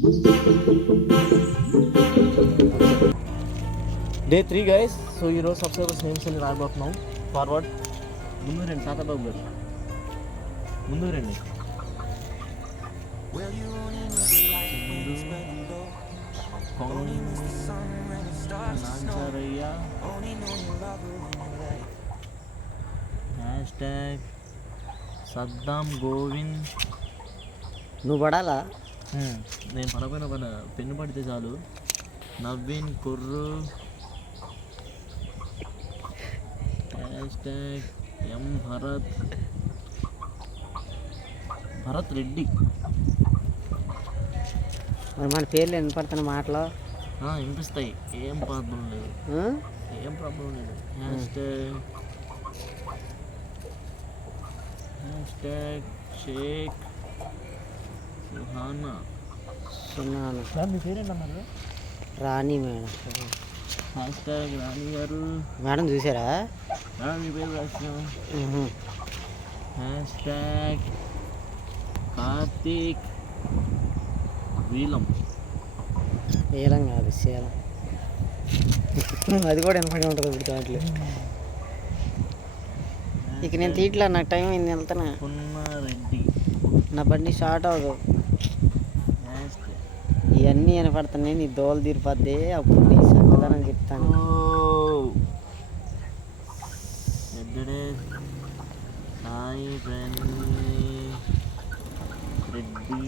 Day 3 guys. So ఈరోజు subscribers names అని రాబోతున్నాం. Forward ముందు రండి తాతాబాబు గారు, ముందు రండి. Nanchariah hash tag Saddam Govind. నువ్వు పడాలా? నేను పడపోయిన పెన్ను పడితే చాలు. నవీన్ కుర్రు హ్యాష్ ట్యాగ్ ఎం భరత్ రెడ్డి. మరి మన పేర్లు వినపడుతున్న మాటలు వినిపిస్తాయి, ఏం ప్రాబ్లం లేదు, ఏం ప్రాబ్లం లేదు. Hashtag Shaik Suhana. మీ పేరేంటన్నారు? Rani madam. Hashtag Rani గారు. మేడం చూసారా? మేడం మీ పేరు రాసినాం. Hashtag Karthik Veelam. వీలం కాదు, శీలం. అది కూడా వినపడి ఉంటుంది ఇప్పుడు దాంట్లో. ఇక నేను తీట్లా, నాకు టైం అయింది, వెళ్తానా. రెడ్డి నా బండి స్టార్ట్ అవ్వదు. ఇవన్నీ వినపడుతున్నాయి, నీ దోలు తీరిపోద్ది, అప్పుడు నీ సమాధానం చెప్తాను. సాయి రెడ్డి